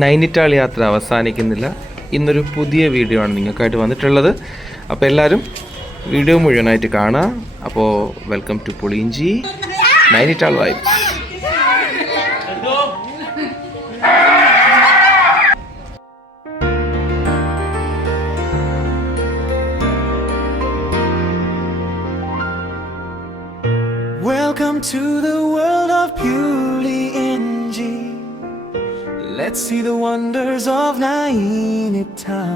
നൈനിറ്റാൾ യാത്ര അവസാനിക്കുന്നില്ല. ഇന്നൊരു പുതിയ വീഡിയോ ആണ് നിങ്ങൾക്കായിട്ട് വന്നിട്ടുള്ളത്. അപ്പോൾ എല്ലാവരും വീഡിയോ മുഴുവനായിട്ട് കാണുക. അപ്പോൾ welcome to Puliyinchi Nainital vibes. Welcome to the world of Puliinji. Let's see the wonders of Nainital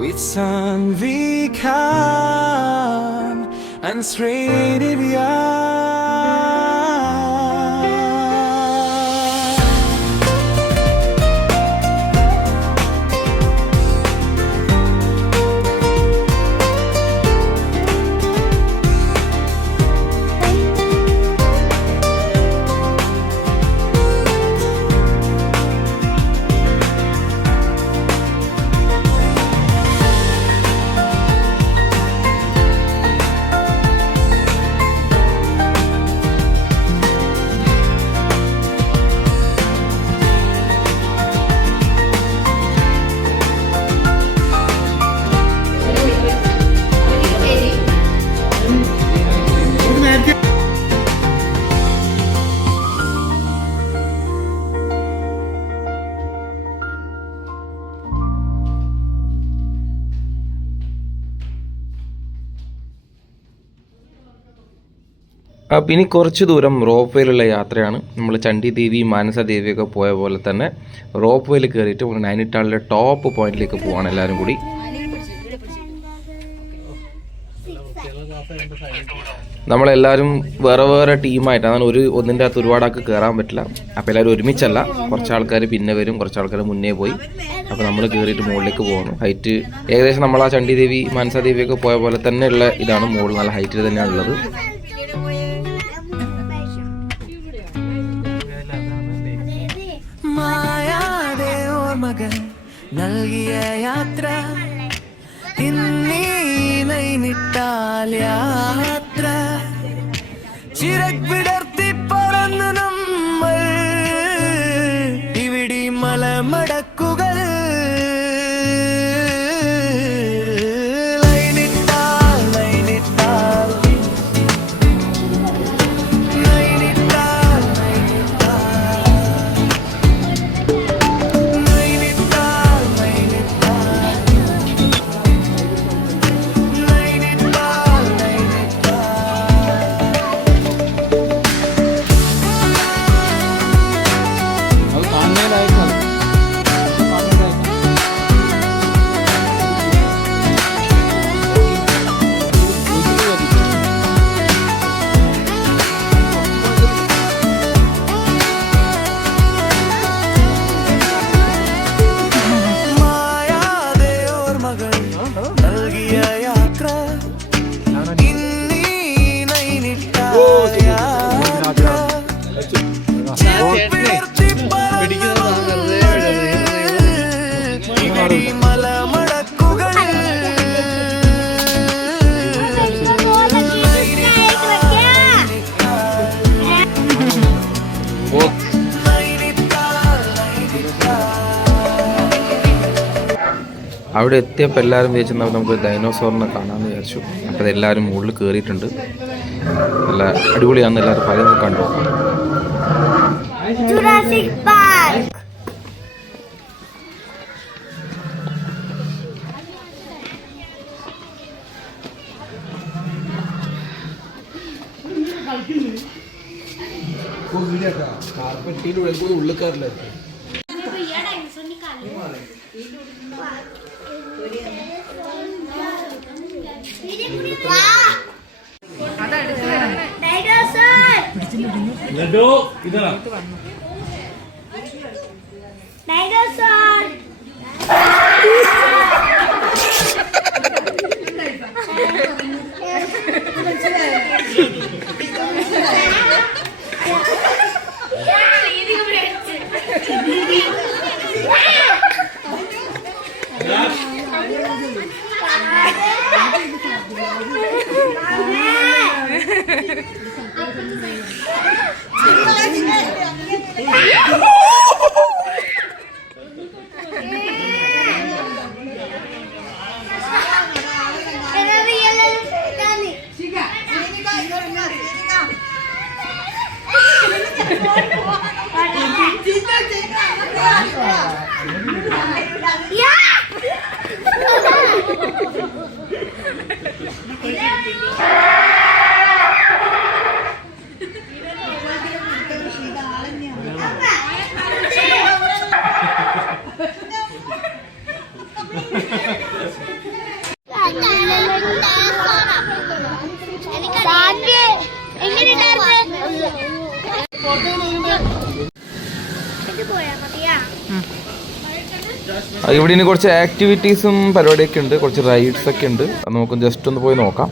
with Sanvikan and Sridivya. അപ്പം ഇനി കുറച്ച് ദൂരം റോപ്പ് വേയിലുള്ള യാത്രയാണ്. നമ്മൾ ചണ്ഡീദേവി മാനസദേവിയൊക്കെ പോയ പോലെ തന്നെ റോപ്പ് വേയിൽ കയറിയിട്ട് നമ്മൾ നൈനിറ്റാളിലെ ടോപ്പ് പോയിന്റിലേക്ക് പോവാണ് എല്ലാവരും കൂടി. നമ്മളെല്ലാവരും വേറെ വേറെ ടീമായിട്ട്, അതാണ് ഒന്നിൻ്റെ അകത്ത് ഒരുപാടാൾക്ക് കയറാൻ പറ്റില്ല. അപ്പോൾ എല്ലാവരും ഒരുമിച്ചല്ല, കുറച്ച് ആൾക്കാർ പിന്നെ വരും, കുറച്ച് ആൾക്കാർ മുന്നേ പോയി. അപ്പോൾ നമ്മൾ കയറിയിട്ട് മുകളിലേക്ക് പോകുന്നു. ഹൈറ്റ് ഏകദേശം നമ്മൾ ആ ചണ്ഡീദേവി മാനസദേവിയൊക്കെ പോയ പോലെ തന്നെ ഉള്ള ഇതാണ്. മുകളിൽ നല്ല ഹൈറ്റിൽ തന്നെയാണുള്ളത്. നൽകിയ യാത്ര ഇന്നീ നൈനിറ്റാൾ യാത്ര ചിറക് വിടർത്തി പറന്ന് നമ്മൾ ഇവിടെ മലമടക്കുകൾ അവിടെ എത്തിയപ്പോൾ എല്ലാവരും വിചാരിച്ചെന്നാൽ നമുക്ക് ഡൈനോസോറിനെ കാണാമെന്ന് വിചാരിച്ചു. അപ്പോൾ അതെല്ലാവരും മുകളിൽ കയറിയിട്ടുണ്ട്. നല്ല അടിപൊളിയാണെന്ന് എല്ലാവരും പറയുന്നത് കണ്ടു. ഉള്ളിൽ കയറില്ല. ഇവിടെ ഇനി കുറച്ച് ആക്ടിവിറ്റീസും പരിപാടിയൊക്കെ ഉണ്ട്, കുറച്ച് റൈഡ്സ് ഒക്കെ ഉണ്ട്. അത് നമുക്ക് ജസ്റ്റ് ഒന്ന് പോയി നോക്കാം.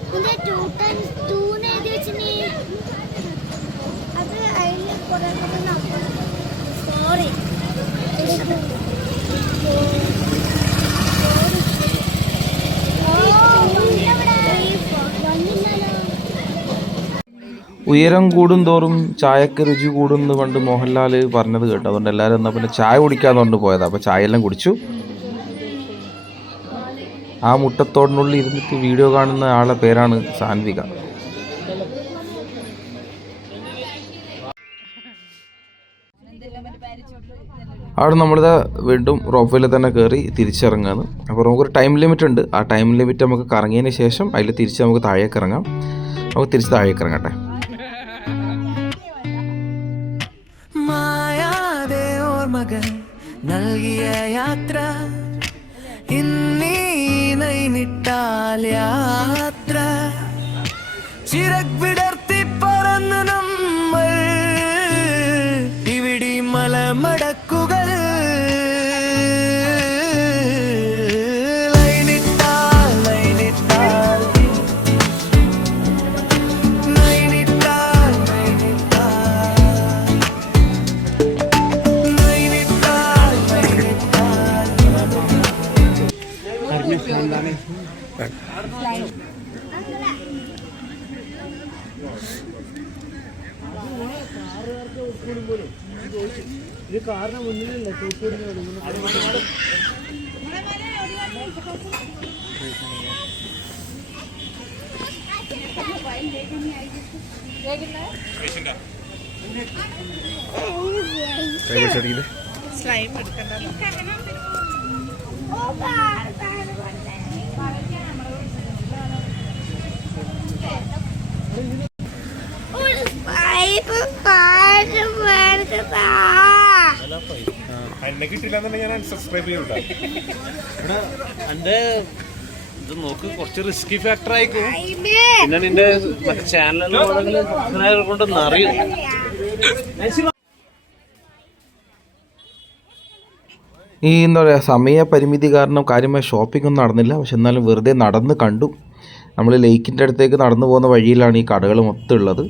ഉയരം കൂടും തോറും ചായക്ക് രുചി കൂടുമെന്ന് പണ്ട് മോഹൻലാൽ പറഞ്ഞത് കേട്ടോ. അതുകൊണ്ട് എല്ലാവരും എന്നാൽ പിന്നെ ചായ കുടിക്കാന്ന് കൊണ്ട് പോയതാണ്. അപ്പോൾ ചായ എല്ലാം കുടിച്ചു. ആ മുട്ടത്തോടിനുള്ളിൽ ഇരുന്നിട്ട് വീഡിയോ കാണുന്ന ആളെ പേരാണ് സാൻവിക. അവിടെ നമ്മളിത് വീണ്ടും റോപ്പ്വേയിൽ തന്നെ കയറി തിരിച്ചിറങ്ങുകയാണ്. അപ്പോൾ നമുക്കൊരു ടൈം ലിമിറ്റ് ഉണ്ട്. ആ ടൈം ലിമിറ്റ് നമുക്ക് കറങ്ങിയതിന് ശേഷം അതിൽ തിരിച്ച് നമുക്ക് താഴേക്ക് ഇറങ്ങാം. നമുക്ക് തിരിച്ച് താഴേക്ക് ഇറങ്ങട്ടെ. മായാതെ ഓർമ്മകൾ നൽകിയ യാത്ര, ഇന്നീ നൈനിട്ടാൽ യാത്ര, ചിറക് വിടർത്തി പറന്ന് നമ്മൾ ഇവിടെ മലമടക്കുകൾ. എന്നെ കിട്ടില്ലെന്നുണ്ടെങ്കിൽ ഞാൻ അൺസബ്സ്ക്രൈബ് ചെയ്യൂട്ടാ. എന്റെ ഇത് നോക്ക്, കുറച്ച് റിസ്കി ഫാക്ടർ ആയിക്കും. പിന്നെ നിന്റെ മറ്റേ ചാനലുകൾ കൊണ്ട് നിറയും. ഈ എന്താ പറയുക, സമയപരിമിതി കാരണം കാര്യമായ ഷോപ്പിംഗ് ഒന്നും നടന്നില്ല. പക്ഷെ എന്നാലും വെറുതെ നടന്ന് കണ്ടു. നമ്മൾ ലേക്കിൻ്റെ അടുത്തേക്ക് നടന്നു പോകുന്ന വഴിയിലാണ് ഈ കടകൾ മൊത്തം ഉള്ളത്.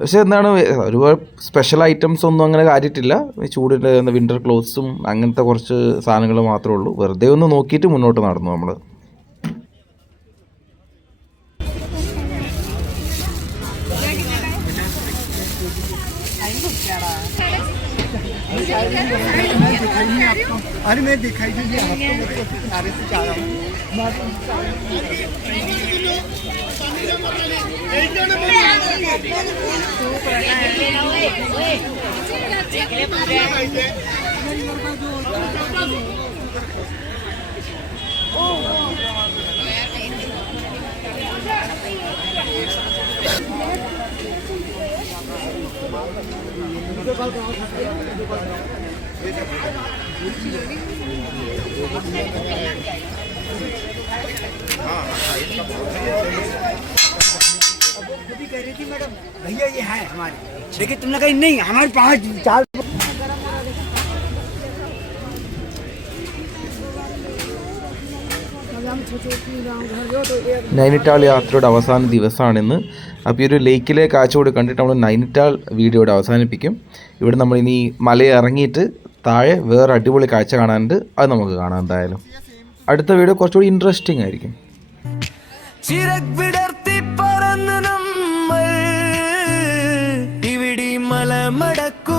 പക്ഷെ എന്താണ്, ഒരുപാട് സ്പെഷ്യൽ ഐറ്റംസ് ഒന്നും അങ്ങനെ കാര്യമായിട്ടില്ല. ചൂടിൻ്റെ വിൻ്റർ ക്ലോത്ത്സും അങ്ങനത്തെ കുറച്ച് സാധനങ്ങൾ മാത്രമേ ഉള്ളൂ. വെറുതെ ഒന്ന് നോക്കിയിട്ട് മുന്നോട്ട് നടന്നു നമ്മൾ. अरे मैं दिखाई दीजिए सारे से जा रहा हूँ. कह रही थी मैडम, भैया ये है हमारे, लेकिन तुमने कही नहीं हमारे पास 4. നൈനിറ്റാൾ യാത്രയുടെ അവസാന ദിവസമാണിന്ന്. അപ്പോൾ ഈ ഒരു ലേക്കിലെ കാഴ്ച കൂടി കണ്ടിട്ട് നമ്മൾ നൈനിറ്റാൾ വീഡിയോയുടെ അവസാനിപ്പിക്കും. ഇവിടെ നമ്മളിനി മലയെ ഇറങ്ങിയിട്ട് താഴെ വേറെ അടിപൊളി കാഴ്ച കാണാനുണ്ട്. അത് നമുക്ക് കാണാം. എന്തായാലും അടുത്ത വീഡിയോ കുറച്ചുകൂടി ഇൻട്രസ്റ്റിംഗ് ആയിരിക്കും. ചിറക് വിടർത്തി പറന്ന് നമ്മൾ ഇവിടെ മലമടക്കു